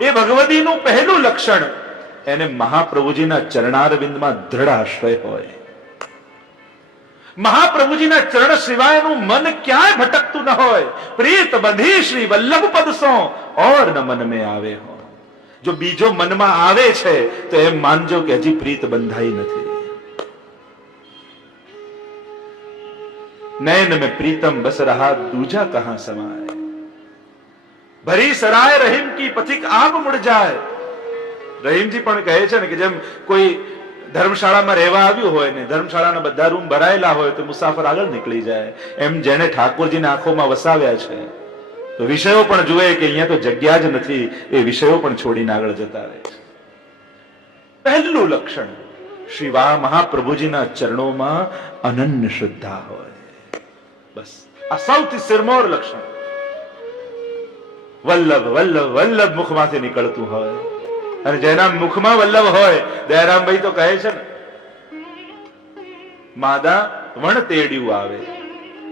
એ ભગવતીનું પહેલું લક્ષણ એને મહાપ્રભુજીના ચરણારવિંદમાં દ્રઢ આશ્રય હોય. મહાપ્રભુજીના ચરણ સિવાયનું મન ક્યાંય ભટકતું ન હોય. પ્રીત બંધી શ્રી વલ્લભ પદ સો ઓર ન મન में આવે હો. જો બીજો મનમાં આવે છે તો એમ માનજો કે હજી પ્રીત બંધાઈ નથી. नैन में प्रीतम बस रहा दूजा कहां समाए. भरी सराय रहीम की पथिक आप मुड़ जाए. રહીમજી પણ કહે છે ને કે જેમ કોઈ ધર્મશાળામાં રહેવા આવ્યું હોય ને ધર્મશાળાના બધા રૂમ ભરાયેલા હોય તો મુસાફર આગળ નીકળી જાય, એમ જેને ઠાકોરજીના આંખોમાં વસાવ્યા છે તો વિષયો પણ જુએ કે અહીંયા તો જગ્યા જ નથી, એ વિષયો પણ છોડીને આગળ જતા રહે છે. પહેલું લક્ષણ શ્રી મહાપ્રભુજીના ચરણોમાં અનન્ય શ્રદ્ધા હોય. બસ આ સૌથી સિરમોર લક્ષણ. વલ્લભ વલ્લભ વલ્લભ મુખમાંથી નીકળતું હોય, અને જેના મુખમાં વલ્લભ હોય, દયારામભાઈ તો કહે છે ને માદા વણ તેડ્યું આવે.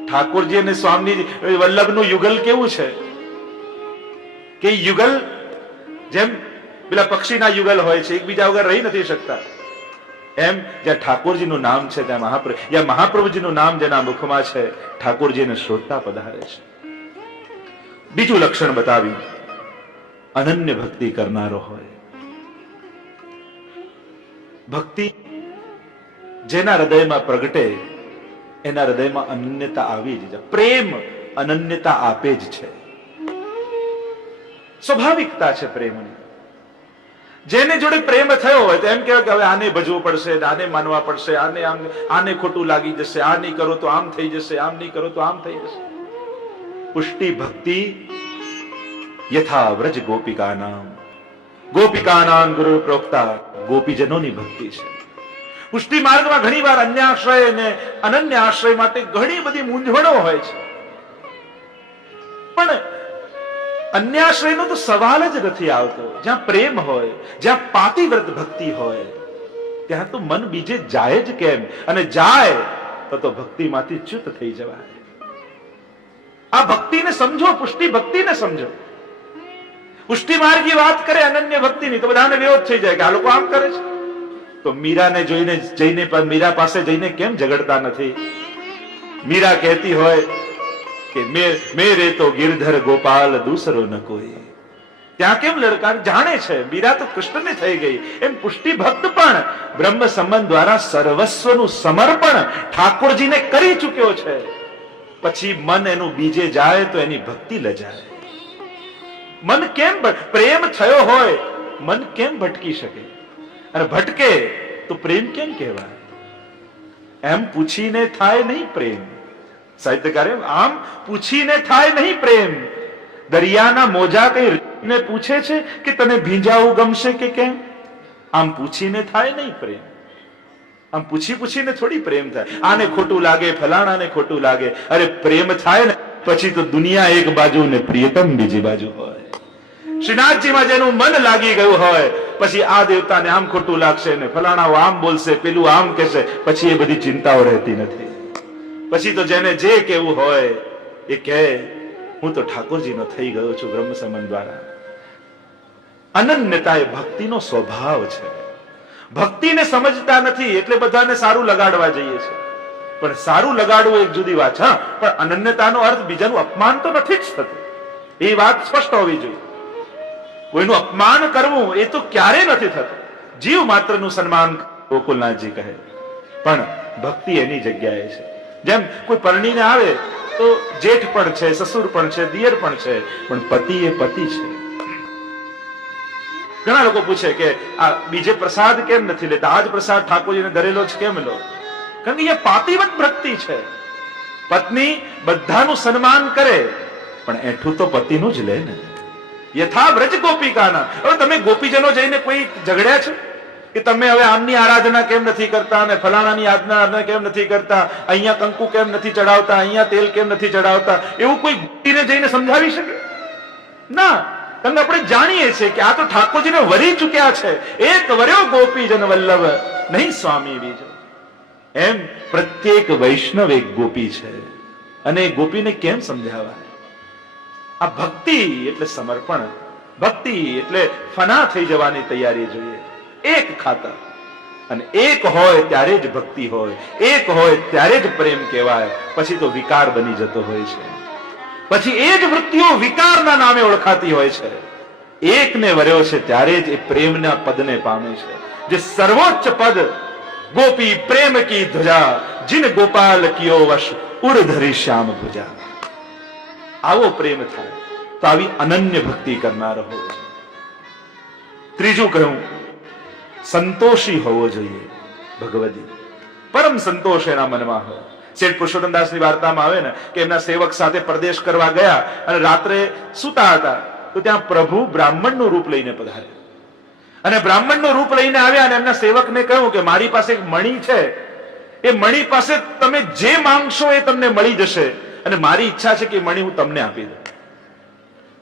ઠાકોરજી અને સ્વામીજી વલ્લભનું યુગલ કેવું છે કે યુગલ જેમ પેલા પક્ષીના યુગલ હોય છે, એકબીજા વગર રહી નથી શકતા, એમ જ્યાં ઠાકોરજીનું નામ છે ત્યાં મહાપ્રભુજીનું નામ જેના મુખમાં છે ઠાકોરજીને શ્રોતા પધારે છે. બીજું લક્ષણ બતાવ્યું, અનન્ય ભક્તિ કરનારો હોય. ભક્તિ જેના હૃદયમાં પ્રગટે એના હૃદયમાં અનન્યતા આવી જ જાય. પ્રેમ અનન્યતા આપે જ છે, સ્વાભાવિકતા છે પ્રેમની. જેને જોડે પ્રેમ થયો હોય તો એમ કહેવાય કે હવે આને ભજવું પડશે, આને માનવા પડશે, આને ખોટું લાગી જશે, આ નહીં કરો તો આમ થઈ જશે, આમ નહીં કરો તો આમ થઈ જશે. પુષ્ટિ ભક્તિ યથા વ્રજ ગોપિકાનામ. ગોપિકાનામ ગુરુ પ્રોક્તા ગોપીજનોની ભક્તિ છે. પુષ્ટિ માર્ગમાં ઘણી વાર અન્ય આશ્રય અને અનન્ય આશ્રય માટે ઘણી બધી મૂંઝવણો હોય છે, પણ અન્યાશ્રયનો તો સવાલ જ નથી આવતો. જ્યાં પ્રેમ હોય, જ્યાં પાતિવ્રત ભક્તિ હોય, ત્યાં તો મન બીજે જાય જ કેમ? અને જાય તો ભક્તિમાંથી ચ્યુત થઈ જવાય. આ ભક્તિને સમજો, પુષ્ટિ ભક્તિને સમજો. પુષ્ટિ માર્ગી વાત કરે અનન્ય ભક્તિની તો બધાને વિરોધ થઈ જાય કે આ લોકો આમ કરે છે. તો મીરાને જોઈને જઈને મીરા પાસે જઈને કેમ ઝઘડતા નથી? મીરા કહેતી હોય કે મેરે તો ગિરધર ગોપાલ દૂસરો ન કોઈ. ત્યાં કેમ લડકાર? જાણે છે મીરા તો કૃષ્ણને થઈ ગઈ. એમ પુષ્ટિ ભક્ત પણ બ્રહ્મ સંબંધ દ્વારા સર્વસ્વનું સમર્પણ ઠાકોરજીને કરી ચૂક્યો છે. પછી મન એનું બીજે જાય તો એની ભક્તિ લજાય. મન કેમ પ્રેમ થયો હોય મન કેમ ભટકી શકે? અને ભટકે તો પ્રેમ કેમ કહેવાય? એમ પૂછીને થાય નહીં પ્રેમ. સાહિત્યકારે આમ પૂછીને થાય નહીં પ્રેમ. દરિયાના મોજા કઈ પૂછે છે કે તને ભીંજાવું ગમશે કે કેમ? આમ પૂછીને થાય નહીં પ્રેમ. આમ પૂછીને થોડી પ્રેમ થાય. આને ખોટું લાગે, ફલાણાને ખોટું લાગે. અરે પ્રેમ થાય ને પછી તો દુનિયા એક બાજુ ને પ્રિયતમ બીજી બાજુ હોય. શ્રીનાથજીમાં જેનું મન લાગી ગયું હોય પછી આ દેવતાને આમ ખોટું લાગશે ને ફલાણા આમ બોલશે, પેલું આમ કહેશે, પછી એ બધી ચિંતાઓ રહેતી નથી. પછી તો જેને જે કેવું હોય એ કહે હું તો ઠાકોરજીનો થઈ ગયો છું બ્રહ્મ સંબંધ દ્વારા. અનન્યતા એ ભક્તિનો સ્વભાવ છે. ભક્તિને સમજતા નથી એટલે બધાને સારું લગાડવા જઈએ છે. પણ સારું લગાડવું એક જુદી વાત. હા, પણ અનન્યતાનો અર્થ બીજાનું અપમાન તો નથી જ થતું. એ વાત સ્પષ્ટ હોવી જોઈએ. કોઈનું અપમાન કરવું એ તો ક્યારેય નથી થતું. જીવ માત્રનું સન્માન ગોકુલનાથજી કહે. પણ ભક્તિ એની જગ્યાએ છે. જેમ કોઈ પરણીને આવે તો જેઠ પણ છે, સસુર પણ છે, દિયર પણ છે, પણ પતિ એ પતિ છે. ઘણા લોકો પૂછે કે આ બીજે પ્રસાદ કેમ નથી લેતા? આજ પ્રસાદ ઠાકોરજીને ધરેલો જ કેમ લો? કારણ કે એ પાતિવત ભક્તિ છે. પત્ની બધાનું સન્માન કરે પણ એઠું તો પતિનું જ લે ને. યથા વ્રજ ગોપિકાના. હવે તમે ગોપીજનો જઈને કોઈ ઝઘડ્યા છે કે તમે હવે આમની આરાધના કેમ નથી કરતા અને ફલાણાની આરાધના કેમ નથી કરતા, અહીંયા કંકુ કેમ નથી ચડાવતા, અહીંયા તેલ કેમ નથી ચડાવતા? એવું કોઈ ગોપીને જઈને સમજાવી શકે? ના. કારણ આપણે જાણીએ છીએ કે આ તો ઠાકોરજીને વરી ચૂક્યા છે. એક વર્યો ગોપીજન વલ્લભ નહીં સ્વામી બીજો. એમ પ્રત્યેક વૈષ્ણવ એક ગોપી છે અને ગોપીને કેમ સમજાવાય? આ ભક્તિ એટલે સમર્પણ. ભક્તિ એટલે ફના થઈ જવાની તૈયારી જોઈએ. એક ખાતર, અને એક હોય ત્યારે જ ભક્તિ હોય, એક હોય ત્યારે જ પ્રેમ કહેવાય. પછી તો વિકાર બની જતો હોય છે. પછી એ જ વૃત્તિઓ વિકારના નામે ઓળખાતી હોય છે. એકને વર્યો છે ત્યારે જ એ પ્રેમના પદને પામે છે, જે સર્વોચ્ચ પદ. ગોપી પ્રેમ કી ધ્વજા, જીન ગોપાલ કિયો વશ, ઉર ધરી શ્યામ ભુજા. આવો પ્રેમ થાય તો આવી અનન્ય ભક્તિ કરનાર હોવો જોઈએ. ત્રીજું કહ્યું, સંતોષી હોવો જોઈએ. ભગવદી પરમ સંતોષ એના મનમાં હોય. શેઠ પુરુષોત્તમદાસની વાર્તામાં આવે ને કે એમના સેવક સાથે પરદેશ કરવા ગયા અને રાત્રે સૂતા હતા તો ત્યાં પ્રભુ બ્રાહ્મણનું રૂપ લઈને પધાર્યા. અને બ્રાહ્મણનું રૂપ લઈને આવ્યા અને એમના સેવકને કહ્યું કે મારી પાસે એક મણી છે, એ મણી પાસે તમે જે માંગશો એ તમને મળી જશે, અને મારી ઈચ્છા છે કે એ મણી હું તમને આપી દઉં.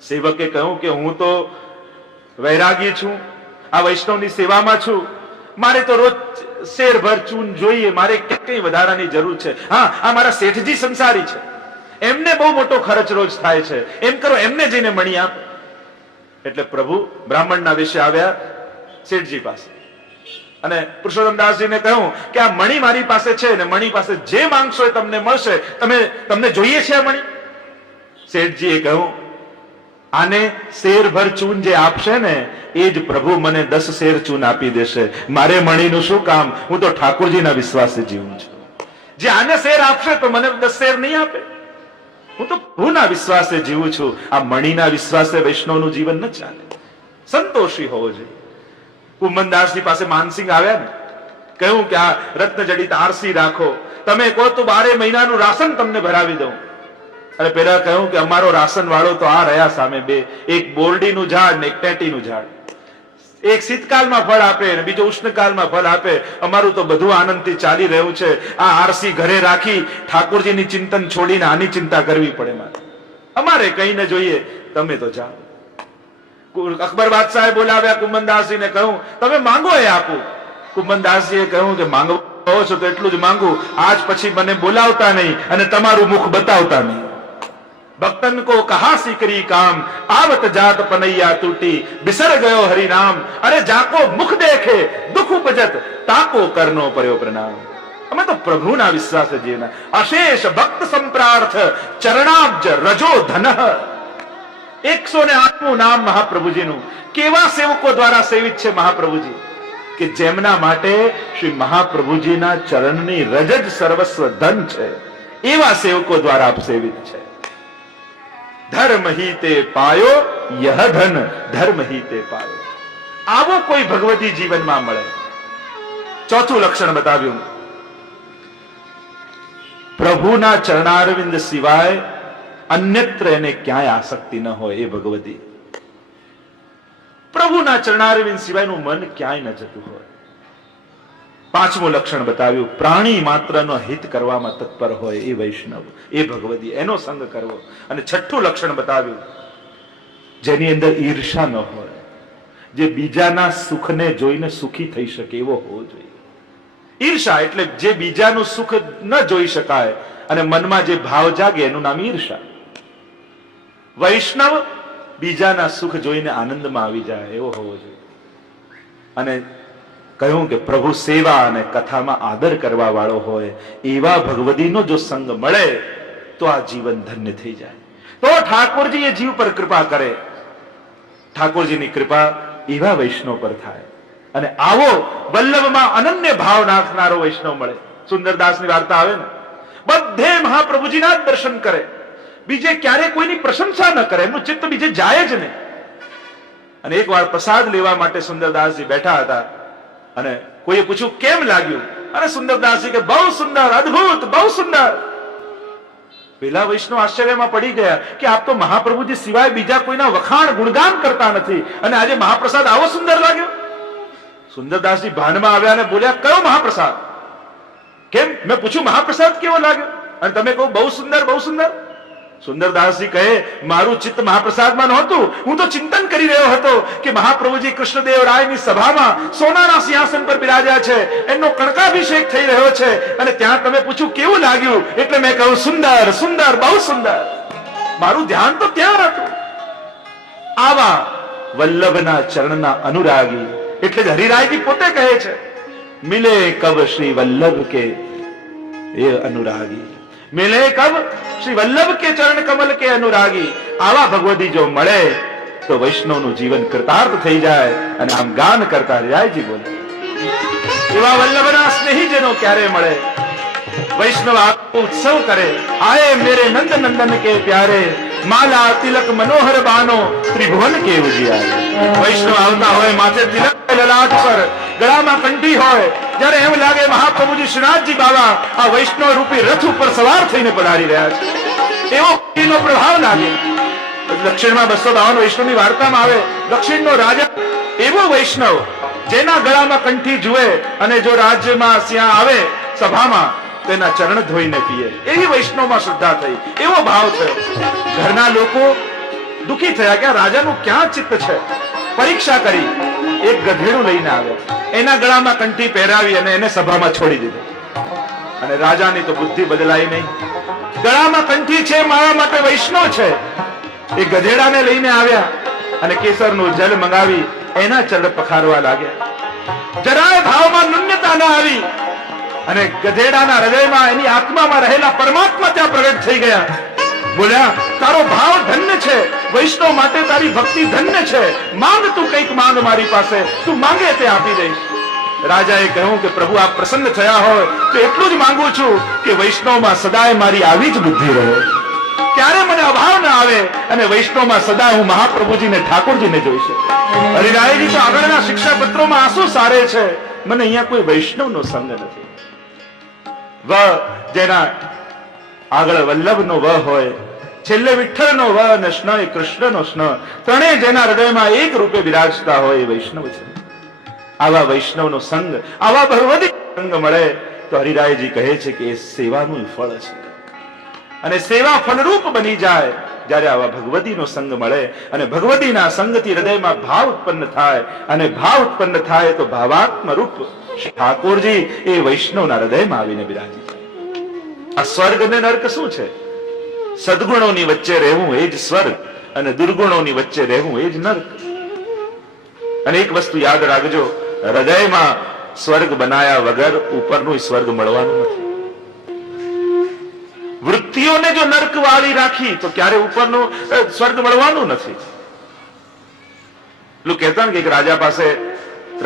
સેવકે કહ્યું કે હું તો વૈરાગી છું, આ વૈષ્ણવની સેવામાં છું, મારે તો રોજ શેરભર ચૂન જોઈએ, મારે કઈ વધારાની જરૂર છે. હા, આ મારા શેઠજી સંસારી છે, એમને બહુ મોટો ખર્ચ રોજ થાય છે, એમ કરો એમને જઈને મણી આપ. એટલે પ્રભુ બ્રાહ્મણના વિશે આવ્યા શેઠજી પાસે અને પુરુષોત્તમદાસજીને કહ્યું કે આ મણી મારી પાસે છે ને મણી પાસે જે માંગશો એ તમને મળશે, તમને જોઈએ છે આ મણી? શેઠજીએ કહ્યું, આને શેરભર ચૂન જે આપશે ને એ જ પ્રભુ મને 10 શેર ચૂન આપી દેશે. મારે મણીનું શું કામ? હું તો ઠાકોરજીના વિશ્વાસે જીવું છું. જે આને શેર આપશે તો મને 10 શેર નહીં આપે. હું તો પ્રભુના વિશ્વાસે જીવું છું. આ મણીના વિશ્વાસે વૈષ્ણવનું જીવન ન ચાલે. સંતોષી હોવો જોઈએ. કુંભનદાસજી પાસે માનસિંહ આવ્યા ને, કહ્યું કે આ રત્નજડિત આરસી રાખો, તમે કહો તો 12 મહિનાનું રાશન તમને ભરાવી દઉં. અને પેલા કહ્યું કે અમારો રાશન વાળો તો આ રહ્યા સામે બે, એક બોરડીનું ઝાડ ને એક ટેટીનું ઝાડ. એક શીતકાલમાં ફળ આપે અને બીજો ઉષ્ણકાલમાં ફળ આપે. અમારું તો બધું આનંદથી ચાલી રહ્યું છે. આ આરસી ઘરે રાખી ઠાકોરજીની ચિંતન છોડીને આની ચિંતા કરવી પડે મારે. અમારે કઈ ન જોઈએ, તમે તો જાઓ. અકબર બાદશાહે બોલાવ્યા કુંભનદાસજીને, કહ્યું તમે માંગો એ આપું. કુંભનદાસજીએ કહ્યું કે માંગો છો તો એટલું જ માંગુ, આજ પછી મને બોલાવતા નહીં અને તમારું મુખ બતાવતા નહીં. ભક્તન કો કહા સીકરી કામ, આવત જાત પનૈયા તૂટી, બિસર ગયો હરિનામ. અરે જાકો મુખ દેખે દુઃખ ઉપજત, તાકો કરનો પડ્યો પ્રણામ. અમે તો પ્રભુના વિશ્વાસે જીવના. અશેષ ભક્ત સંપ્રાર્થ, ચરણાબ્જ રજો ધન. 108મું નામ મહાપ્રભુજીનું. કેવા સેવકો દ્વારા સેવિત છે મહાપ્રભુજી કે જેમના માટે શ્રી મહાપ્રભુજીના ચરણની રજ જ સર્વસ્વ ધન છે. એવા સેવકો દ્વારા આપ સેવિત છે. ધર્મ હી તે પાયો, યહ ધન ધર્મ હી તે પાયો. આવો કોઈ ભગવતી જીવનમાં મળે. ચોથું લક્ષણ બતાવ્યું, પ્રભુના ચરણારવિંદ સિવાય અન્યત્ર એને ક્યાંય આસક્તિ ન હોય એ ભગવતી. પ્રભુના ચરણારવિંદ સિવાયનું મન ક્યાંય ન જતું હોય. પાંચમું લક્ષણ બતાવ્યું, પ્રાણી માત્રનો હિત કરવામાં તત્પર હોય એ વૈષ્ણવ, એ ભગવતી, એનો સંગ કરવો. અને છઠ્ઠું લક્ષણ બતાવ્યું, જેની અંદર ઈર્ષા ન હોય, જે બીજાના સુખને જોઈને સુખી થઈ શકે એવો હોવો જોઈએ. ઈર્ષા એટલે જે બીજાનું સુખ ન જોઈ શકાય અને મનમાં જે ભાવ જાગે એનું નામ ઈર્ષા. વૈષ્ણવ બીજાના સુખ જોઈને આનંદમાં આવી જાય એવો હોવો જોઈએ. અને કહ્યું કે પ્રભુ સેવા અને કથામાં આદર કરવા વાળો હોય એવા ભગવતીનો જો સંગ મળે તો આ જીવન ધન્ય થઈ જાય. તો ઠાકોરજી એ જીવ પર કૃપા કરે. ઠાકોરજીની કૃપા એવા વૈષ્ણવ પર થાય. અને આવો વલ્લભમાં અનન્ય ભાવ નાખનારો વૈષ્ણવ મળે. સુંદરદાસની વાર્તા આવે ને, બધે મહાપ્રભુજીના જ દર્શન કરે, બીજે ક્યારે કોઈની પ્રશંસા ન કરે, એમનું ચિત્ત બીજે જાય જ નહીં. અને એક વાર પ્રસાદ લેવા માટે સુંદરદાસજી બેઠા હતા અને કોઈએ પૂછ્યું કેમ લાગ્યું? અને સુંદરદાસજી કે બહુ સુંદર, અદ્ભુત, બહુ સુંદર. પેલા વૈષ્ણવ આશ્ચર્યમાં પડી ગયા કે આપ તો મહાપ્રભુજી સિવાય બીજા કોઈના વખાણ ગુણગાન કરતા નથી અને આજે મહાપ્રસાદ આવો સુંદર લાગ્યો. સુંદરદાસજી ભાનમાં આવ્યા અને બોલ્યા, કયો મહાપ્રસાદ? કેમ? મેં પૂછ્યું મહાપ્રસાદ કેવો લાગ્યો? અને તમે કહો બહુ સુંદર, બહુ સુંદર. સુંદરદાસજી કહે, મારું ચિત્ત મહાપ્રસાદમાં નહોતું, હું તો ચિંતન કરી રહ્યો હતો કે મહાપ્રભુજી કૃષ્ણદેવરાયની સભામાં સોનાના સિંહાસન પર બિરાજ્યા છે, એમનો કણકાભિષેક થઈ રહ્યો છે અને ત્યાં તમે પૂછ્યું કેવું લાગ્યું? એટલે મેં કહ્યું સુંદર, સુંદર, બહુ સુંદર. મારું ધ્યાન તો ત્યાં હતું. આવા વલ્લભના ચરણના અનુરાગી. એટલે જ હરિરાયજી પોતે કહે છે, મિલે કબ શ્રી વલ્લભ કે એ અનુરાગી, મિલે કબ શ્રી વલ્લભ કે ચરણ કમલ કે અનુરાગી. આવા ભગવદી જો મળે તો વૈષ્ણવનું જીવન કૃતાર્થ થઈ જાય. અને આમ ગાન કરતા હરિરાયજી બોલે, એવા વલ્લભના સ્નેહીજનો ક્યારે મળે? વૈષ્ણવ ઉત્સવ કરે, આए मेरे नंद नंदन के प्यारे, माला तिलक मनोहर बानो त्रिभुवन के उजियारे. વૈષ્ણવ આવતા હોય, માથે તિલક લલાટ પર, ગળામાં કંઠી હોય, જ્યારે એમ લાગે મહાપ્રભુજી શ્રીનાથજી બાબા આ વૈષ્ણવ રૂપી રથ ઉપર સવાર થઈને પધારી રહ્યા છે, એવો ભક્તિનો પ્રભાવ લાગે. દક્ષિણમાં 252 વૈષ્ણવની વાર્તામાં આવે, દક્ષિણનો રાજા એવો વૈષ્ણવ જેના ગળામાં કંઠી જુએ અને જો રાજ્યમાં ત્યાં આવે સભામાં તેના ચરણ ધોઈને પીએ, એવી વૈષ્ણવમાં શ્રદ્ધા થઈ, એવો ભાવ થયો. ઘરના લોકો દુખી થયા કે આ રાજાનું ક્યાં ચિત્ત છે. પરીક્ષા કરી, એક ગધેડું લઈને આવ્યો, એના ગળામાં કંઠી પહેરાવી અને એને સભામાં છોડી દીધો. અને રાજાની તો બુદ્ધિ બદલાઈ નહીં. ગળામાં કંઠી છે, મારા માટે વૈષ્ણવ છે. એ ગધેડાને લઈને આવ્યા અને કેસરનું જલ મંગાવી એના ચરણ પખારવા લાગ્યા. જરાય ભાવમાં ન્યૂનતા ના આવી અને ગધેડાના હૃદયમાં, એની આત્મામાં રહેલા પરમાત્મા ત્યાં પ્રગટ થઈ ગયા. બોલ્યા, તારો ભાવ ધન્ય છે, વૈષ્ણવ માટે તારી ભક્તિ ધન્ય છે, માંગ તું કંઈક માંગ મારી પાસે, તું માંગે તે આપી દઈશ. રાજાએ કહ્યું કે પ્રભુ આપ પ્રસન્ન થયા હોય તો એટલું જ માંગુ છું કે વૈષ્ણવમાં સદાય મારી આવી જ બુદ્ધિ રહે, ક્યારે મને અભાવ ના આવે અને વૈષ્ણવમાં સદા હું મહાપ્રભુજીને ઠાકોરજીને જોઈ શકું. હરિરાયજી તો આગળના શિક્ષા પત્રોમાં આંસુ સારે છે, મને અહીંયા કોઈ વૈષ્ણવનો સંગ નથી. વ જેના આગળ વલ્લભનો વ હોય, છેલ્લે વિઠ્ઠલનો વ અને સ્ન એ કૃષ્ણનો સ્ન, ત્રણેય જેના હૃદયમાં એક રૂપે બિરાજતા હોય એ વૈષ્ણવ છે. આવા વૈષ્ણવનો સંગ, આવા ભગવદી સંગ મળે તો હરિરાયજી કહે છે કે એ સેવાનું ફળ છે. અને સેવા ફળરૂપ બની જાય જ્યારે આવા ભગવતીનો સંગ મળે. અને ભગવતીના સંગથી હૃદયમાં ભાવ ઉત્પન્ન થાય, અને ભાવ ઉત્પન્ન થાય તો ભાવાત્મ રૂપ ઠાકોરજી એ વૈષ્ણવના હૃદયમાં આવીને બિરાજી જાય. આ સ્વર્ગ અને નર્ક શું છે? સદગુણોની વચ્ચે રહેવું એ જ સ્વર્ગ, અને દુર્ગુણોની વચ્ચે રહેવું એ જ નર્ક. અને એક વસ્તુ યાદ રાખજો, હૃદયમાં સ્વર્ગ બનાયા વગર ઉપરનું સ્વર્ગ મળવાનું નથી. વૃત્તિઓને જો નર્ક વાળી રાખી તો ક્યારે ઉપરનું સ્વર્ગ મળવાનું નથી. લોકો કહેતા ને કે એક રાજા પાસે,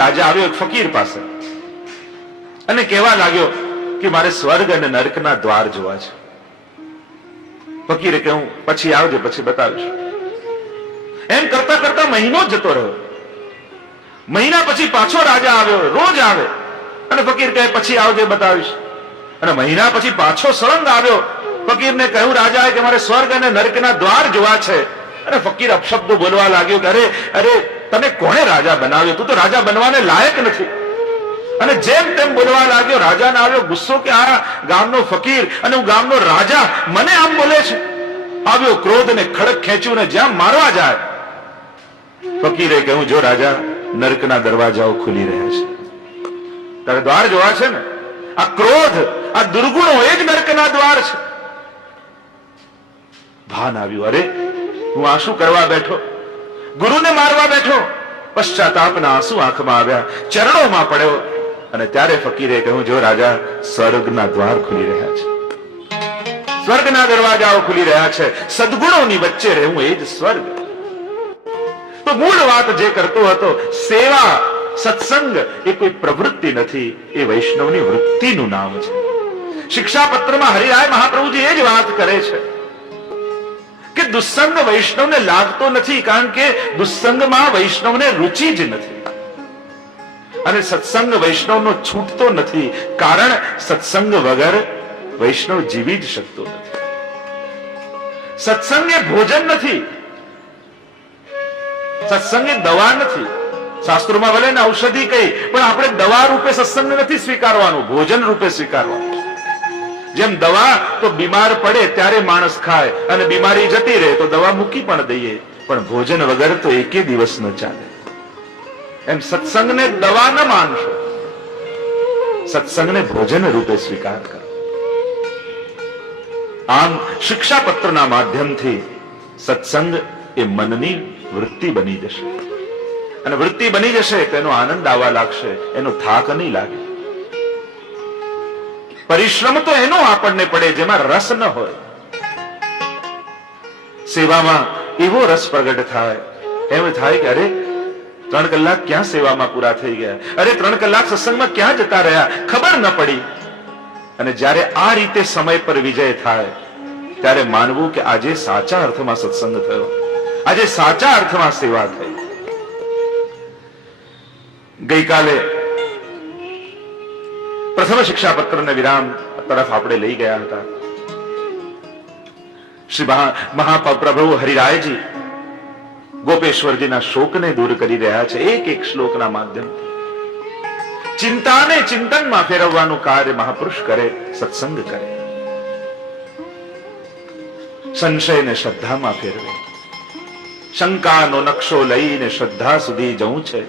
રાજા આવ્યો એક ફકીર પાસે અને કહેવા લાગ્યો કે મારે સ્વર્ગ અને નર્કના દ્વાર જોવા છે. ફકીરે કહ્યું પછી આવજે, પછી બતાવીશ. એમ કરતા કરતા મહિનો જતો રહ્યો. મહિના પછી પાછો રાજા આવ્યો, રોજ આવે અને ફકીર કહે પછી આવજે, બતાવીશ. અને મહિના પછી પાછો સળંગ આવ્યો. ફકીરને કહ્યું રાજાએ કે મારે સ્વર્ગ અને નર્કના દ્વાર જોવા છે. અને ફકીર અપશબ્દો બોલવા લાગ્યો કે અરે અરે તને કોણે રાજા બનાવ્યો? તું તો રાજા બનવાને લાયક નથી. અને જેમ તેમ બોલવા લાગ્યો. રાજાને આવ્યો ગુસ્સો કે આ ગામનો ફકીર અને હું ગામનો રાજા, મને આમ બોલે છે. આવ્યો ક્રોધ ને ખડક ખેંચ્યું ને જ્યાં મારવા જાય. ફકીરે કહ્યું જો રાજા, નર્કના દરવાજાઓ ખુલી રહ્યા છે, તારે દ્વાર જોવા છે ને? આ ક્રોધ, આ દુર્ગુણો એ જ નર્કના દ્વાર છે. ભાન આવ્યું, અરે હું આ શું કરવા બેઠો? ગુરુને મારવા બેઠો. પશ્ચાતાપના આંસુ આંખમાં આવ્યા, ચરણોમાં પડ્યો. અને ત્યારે ફકીરે કહ્યું જો રાજા, સ્વર્ગના દ્વાર ખુલી રહ્યા છે, સ્વર્ગના દરવાજાઓ ખુલી રહ્યા છે. સદગુણોની વચ્ચે રહેવું એ જ સ્વર્ગ. તો મૂળ વાત જે કરતો હતો, સેવા સત્સંગ એ કોઈ પ્રવૃત્તિ નથી, એ વૈષ્ણવની વૃત્તિનું નામ છે. શિક્ષાપત્રમાં હરિરાય મહાપ્રભુજી એ જ વાત કરે છે કે દુસ્સંગ વૈષ્ણવને લાગતો નથી, કારણ કે દુસ્સંગમાં વૈષ્ણવને રુચિ જ નથી. અને સત્સંગ વૈષ્ણવનો છૂટતો નથી, કારણ સત્સંગ વગર વૈષ્ણવ જીવી જ શકતો નથી. સત્સંગ એ ભોજન નથી, સત્સંગ એ દવા નથી. શાસ્ત્રોમાં ભલે ને ઔષધિ કહી, પણ આપણે દવા રૂપે સત્સંગ નથી સ્વીકારવાનું, ભોજન રૂપે સ્વીકારવાનું. જેમ દવા તો બીમાર પડે ત્યારે માણસ ખાય અને બીમારી જતી રહે તો દવા મૂકી પણ દઈએ, પણ ભોજન વગર તો એકે દિવસ ન ચાલે. એમ સત્સંગને દવા ન માનશો, સત્સંગને ભોજન રૂપે સ્વીકાર કરો. આમ શિક્ષાપત્રના માધ્યમથી સત્સંગ એ મનની વૃત્તિ બની જશે. અને વૃત્તિ બની જશે તો એનો આનંદ આવવા લાગશે, એનો થાક નહીં લાગે. પરિશ્રમ તો એનો આપણને પડે જેમાં રસ ન હોય. સેવામાં એવો રસ પ્રગટ થાય, એમ થાય કે અરે 3 કલાક ક્યાં સેવામાં પૂરા થઈ ગયા, અરે 3 કલાક સત્સંગમાં ક્યાં જતા રહ્યા, ખબર ન પડી. અને જ્યારે આ રીતે સમય પર વિજય થાય ત્યારે માનવું કે આજે સાચા અર્થમાં સત્સંગ થયો, આજે સાચા અર્થમાં સેવા થઈ. ગઈકાલે પ્રથમ શિક્ષાપત્રને વિરામ તરફ આપણે લઈ ગયા હતા. શ્રી મહાપ્રભુ હરિરાયજી ગોપેશ્વરજીના શોકને દૂર કરી રહ્યા છે એક એક શ્લોકના માધ્યમથી. ચિંતાને ચિંતનમાં ફેરવવાનું કાર્ય મહાપુરુષ કરે, સત્સંગ કરે. સંશયને શ્રદ્ધામાં ફેરવે. શંકાનો નકશો લઈને શ્રદ્ધા સુધી જવું છે,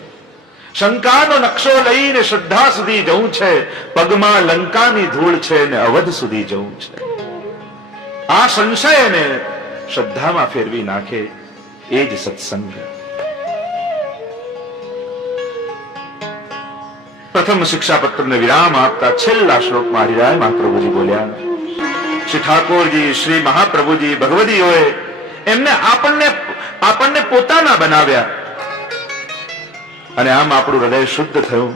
શંકાનો નકશો લઈને શ્રદ્ધા સુધી જવું છે, પગમાં લંકાની ધૂળ છે ને અવધ સુધી જવું છે. આ સંશયને શ્રદ્ધામાં ફેરવી નાખે એ જ સત્સંગ. પ્રથમ શિક્ષાપત્રને વિરામ આપતા છેલ્લા શ્લોકમાં હરિરાય મહાપ્રભુજી બોલ્યા, શ્રી ઠાકોરજી, શ્રી મહાપ્રભુજી, ભગવદીઓએ એમને આપણને પોતાના બનાવ્યા અને આમ આપણું હૃદય શુદ્ધ થયું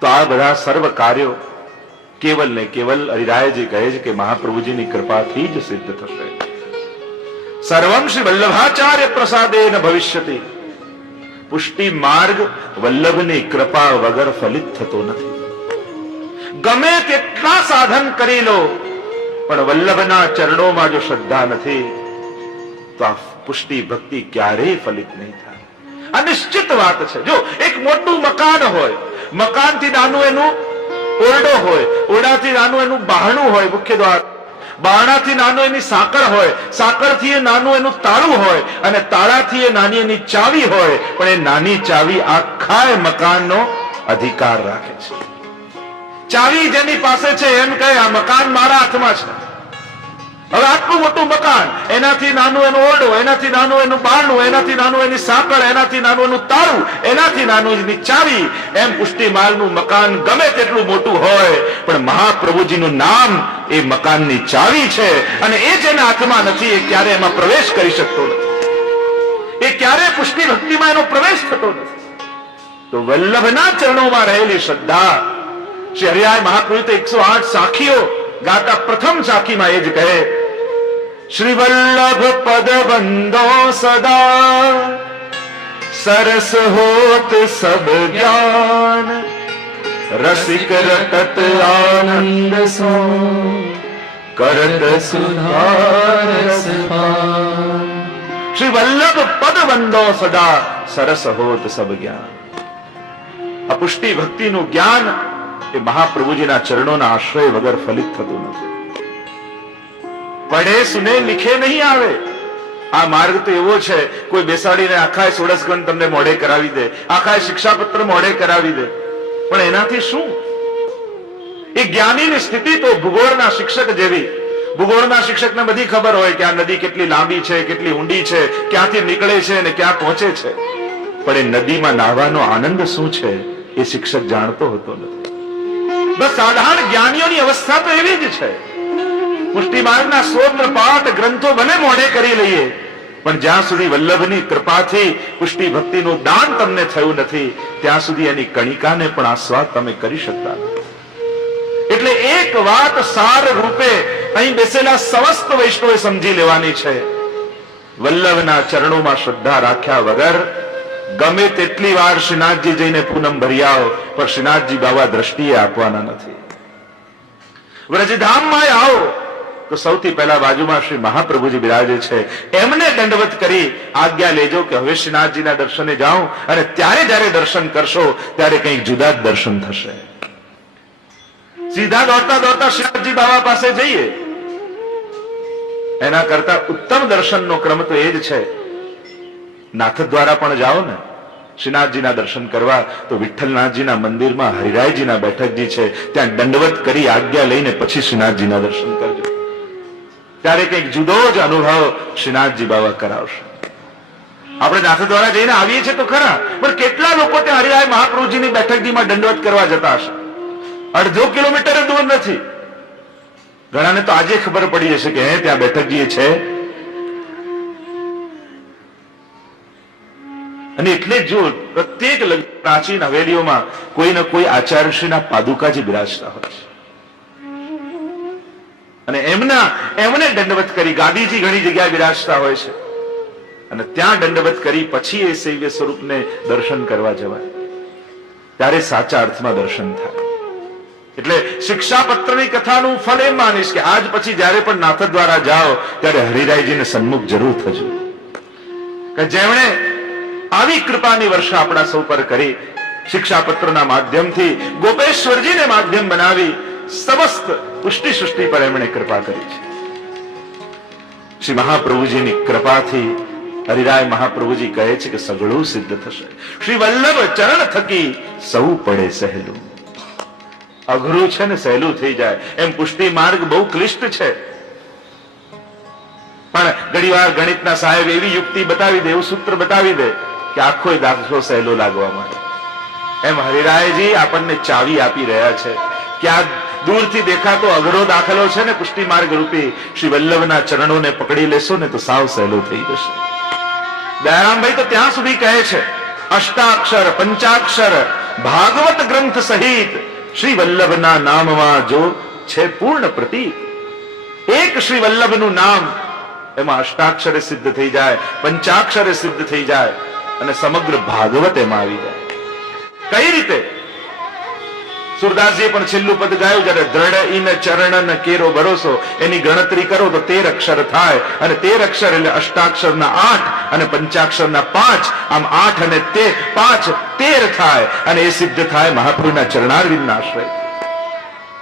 તો આ બધા સર્વ કાર્યો કેવલ ને કેવલ હરિરાયજી કહે છે કે મહાપ્રભુજીની કૃપાથી જ સિદ્ધ થશે. સર્વમ શ્રી વલ્લભાચાર્ય પ્રસાદેન ભવિષ્યતિ. પુષ્ટિ માર્ગ વલ્લભની કૃપા વગર ફલિત થતો નથી. ગમે તેટલા સાધન કરી લો પણ વલ્લભના ચરણોમાં જો શ્રદ્ધા નથી તો આ પુષ્ટિ ભક્તિ ક્યારેય ફલિત નહીં થાય. આ નિશ્ચિત વાત છે. જો એક મોટું મકાન હોય, મકાનથી નાનું એનું ઓરડો હોય, ઓરડાથી નાનું એનું બહાણું હોય, મુખ્ય દ્વાર, બારણાથી નાનું એની સાંકળ હોય, સાંકળથી એ નાનું એનું તાળું હોય અને તાળાથી એ નાની એની ચાવી હોય, પણ એ નાની ચાવી આખા મકાનનો અધિકાર રાખે છે. ચાવી જેની પાસે છે એમ કહે આ મકાન મારા હાથમાં છે. હવે આટલું મોટું મકાન, એનાથી નાનું એનું ઓરડો, એનાથી નાનું એનું બારણું, એનાથી નાનું એની સાંકળ, એનાથી નાનું એનું તાળું, એનાથી નાનું એની ચાવી, એમ પુષ્ટિ માર્ગનું મકાન ગમે તેટલું મોટું હોય પણ મહાપ્રભુજીનું નામ એ મકાનની ચાવી છે અને એ જેના હાથમાં નથી એ ક્યારે એમાં પ્રવેશ કરી શકતો નથી, એ ક્યારે પુષ્ટિ ભક્તિમાં એનો પ્રવેશ થતો નથી. તો વલ્લભના ચરણોમાં રહેલી શ્રદ્ધા, શ્રી હરિરાય મહાપ્રભુ તો 108 સાખીઓ ગાતા પ્રથમ સાખીમાં એ જ કહે, શ્રી વલ્લભ પદ બંધો સદા સરસ હોત સબ જ્ઞાન રસિક રટત આનંદ સો કરત સુધારસ પાન. શ્રી વલ્લભ પદ બંધો સદા સરસ હોત સબ જ્ઞાન. આ પુષ્ટિ ભક્તિનું જ્ઞાન એ મહાપ્રભુજીના ચરણોના આશ્રય વગર ફલિત થતું નથી. પડે સુને લીખે નહીં આવે. આ માર્ગ તો એવો છે, કોઈ બેસાડીને આખા 16 ગ્રંથ તમને મોઢે કરાવી દે, આખા શિક્ષાપત્ર મોઢે કરાવી દે, પણ એનાથી શું? એ જ્ઞાનીની સ્થિતિ તો ભૂગોળના શિક્ષક જેવી. ભૂગોળના શિક્ષકને બધી ખબર હોય કે આ નદી કેટલી લાંબી છે, કેટલી ઊંડી છે, ક્યાંથી નીકળે છે અને ક્યાં પહોંચે છે, પણ એ નદીમાં નાહવાનો આનંદ શું છે એ શિક્ષક જાણતો હતો નથી. બસ સાધારણ જ્ઞાનીઓની અવસ્થા તો એવી જ છે. પુષ્ટિ માર્ગના સ્તોત્ર પાઠ ગ્રંથો ભલે મોઢે કરી લઈએ પણ જ્યાં સુધી વલ્લભની કૃપાથી પુષ્ટિ ભક્તિનું દાન તમને થયું નથી ત્યાં સુધી એની કણિકાને પણ આસ્વાદ તમે કરી શકતા નથી. એટલે એક વાત સાર રૂપે અહીં બેસેલા સમસ્ત વૈષ્ણવે સમજી લેવાની છે, વલ્લભના ચરણોમાં શ્રદ્ધા રાખ્યા વગર ગમે તેટલી વાર શ્રીનાથજી જઈને પૂનમ ભરી આવો પણ શ્રીનાથજી બાબા દ્રષ્ટિએ આપવાના નથી. વ્રજધામમાં આવો તો સૌથી પહેલા બાજુમાં શ્રી મહાપ્રભુજી બિરાજે છે, એમને દંડવત કરી આજ્ઞા લેજો કે હવે શ્રીનાથજીના દર્શને જાઓ અને ત્યારે જ્યારે દર્શન કરશો ત્યારે કંઈક જુદા જ દર્શન થશે. સીધા દોડતા દોડતા શ્રીનાથજી બાબા પાસે જઈએ એના કરતા ઉત્તમ દર્શનનો ક્રમ તો એ જ છે. નાથ દ્વારા પણ જાઓ ને શ્રીનાથજીના દર્શન કરવા તો વિઠ્ઠલનાથજીના મંદિરમાં હરિરાયજીના બેઠકજી છે ત્યાં દંડવત કરી આજ્ઞા લઈને પછી શ્રીનાથજીના દર્શન કરજો. ત્યારે કંઈક જુદો જ અનુભવ શ્રીનાથજી બાબા કરાવશે. આપણે નાથ દ્વારા જઈને આવીએ છીએ તો ખરા, પણ કેટલા લોકો ત્યાં હરિરાય મહાપ્રભુજીની બેઠકજીમાં દંડવત કરવા જતા હશે? અડધો કિલોમીટર દૂર નથી. ઘણાને તો આજે ખબર પડી હશે કે ત્યાં બેઠકજી છે. અને એટલે જો પ્રત્યેક પ્રાચીન હવેલીઓમાં કોઈ ને કોઈ આચાર્યશ્રીના પાદુકાજી બિરાજતા હોય છે અને એમને દંડવત કરી ગાદીજી ઘણી જગ્યાએ બિરાજતા હોય છે અને ત્યાં દંડવત કરી પછી એ સૈવ્ય સ્વરૂપને દર્શન કરવા જવાય, ત્યારે સાચા અર્થમાં દર્શન થાય. એટલે શિક્ષાપત્રની કથાનું ફળ એમ માનીશ કે આજ પછી જયારે પણ નાથ દ્વારા જાઓ ત્યારે હરિરાયજીને સન્મુખ જરૂર થજો, કે જેમણે આવી કૃપાની વર્ષા આપણા સૌ પર કરી, શિક્ષાપત્રના માધ્યમથી ગોપેશ્વરજીને માધ્યમ બનાવી સમસ્ત પુષ્ટિ સૃષ્ટિ પર એમણે કૃપા કરી છે. શ્રી મહાપ્રભુજીની કૃપાથી હરિરાય મહાપ્રભુજી કહે છે કે સગળું સિદ્ધ થશે. શ્રી વલ્લભ ચરણ થકી સૌ પડે સહેલું. અઘરું છે ને સહેલું થઈ જાય એમ પુષ્ટિ માર્ગ બહુ ક્લિષ્ટ છે, પણ ઘણીવાર ગણિતના સાહેબ એવી યુક્તિ બતાવી દે, એવું સૂત્ર બતાવી દે કે આખો દાખલો સહેલો લાગવા માંડે. એમ હરિરાયજી આપણને ચાવી આપી રહ્યા છે કે આ દૂરથી દેખાતો અઘરો દાખલો છે ને પુષ્ટિ માર્ગ રૂપી શ્રી વલ્લભના ચરણોને પકડી લેશો ને તો સાવ સહેલો થઈ જશે. દયારામભાઈ તો ત્યાં સુધી કહે છે, અષ્ટાક્ષર પંચાક્ષર ભાગવત ગ્રંથ સહિત શ્રી વલ્લભના નામમાં જો છે પૂર્ણ પ્રતીક. એક શ્રી વલ્લભનું નામ, એમાં અષ્ટાક્ષરે સિદ્ધ થઈ જાય, પંચાક્ષરે સિદ્ધ થઈ જાય અને સમગ્ર ભાગવત એમાં આવી જાય. કઈ રીતે? સુરદાસજીએ પણ છેલ્લું પદ ગાયું, જયારે દ્રઢ ઇન ચરણ કેરો ભરોસો, એની ગણતરી કરો તો 13 અક્ષર થાય અને 13 અક્ષર એટલે અષ્ટાક્ષરના 8 અને પંચાક્ષરના 5, આમ 8 અને 5 13 થાય અને એ સિદ્ધ થાય મહાપ્રભુના ચરણારવિંદના આશ્રય.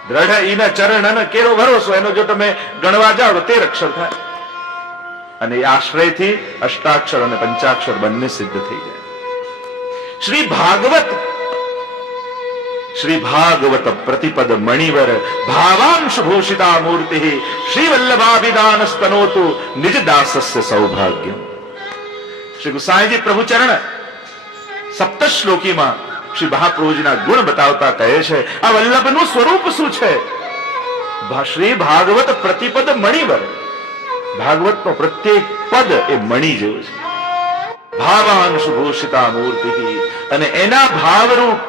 દ્રઢ ઇન ચરણ કેરો ભરોસો, એનો જો તમે ગણવા જાઓ તો 13 અક્ષર થાય અને એ આશ્રયથી અષ્ટાક્ષર અને પંચાક્ષર બંને સિદ્ધ થઈ જાય. શ્રી ભાગવત પ્રતિપદ મણિવર ભાવાંશ ભૂષિતા મૂર્તિ શ્રી વલ્લભાભિદાન સ્તનોતુ નિજ દાસસ્ય સૌભાગ્યમ. શ્રી ગુસાઈજી પ્રભુચરણ સપ્ત શ્લોકીમાં શ્રી મહાપ્રભુજીના ગુણ બતાવતા કહે છે, આ વલ્લભનું સ્વરૂપ શું છે? શ્રી ભાગવત પ્રતિપદ મણિવર, ભાગવતનો પ્રત્યેક પદ એ મણિ જેવું છે. ભાવાંશ ભૂષિતા મૂર્તિ, અને એના ભાવરૂપ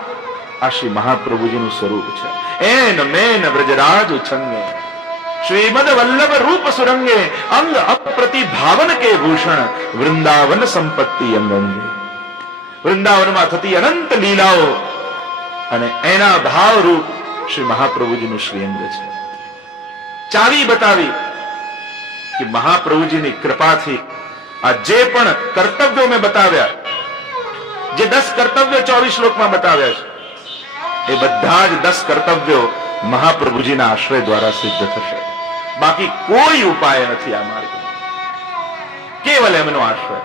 આ શ્રી મહાપ્રભુજીનું સ્વરૂપ છે. એન મેન વ્રજરાજ ઉછંગે શ્રીમદ વલ્લભ રૂપ સુરંગે અંગ અપ્રતિભાવન કે ભૂષણ વૃંદાવન સંપત્તિ અંગંગે. વૃંદાવનમાં થતી અનંત લીલાઓ અને એના ભાવરૂપ શ્રી મહાપ્રભુજીનું શ્રીઅંગ છે. ચાવી બતાવી કે મહાપ્રભુજીની કૃપાથી આ જે પણ કર્તવ્યો મેં બતાવ્યા, જે 10 કર્તવ્યો 24 શ્લોકમાં બતાવ્યા છે, એ બધા જ 10 કર્તવ્યો મહાપ્રભુજીના આશ્રય દ્વારા સિદ્ધ થશે. બાકી કોઈ ઉપાય નથી આ માર્ગ, કેવલ એમનો આશ્રય.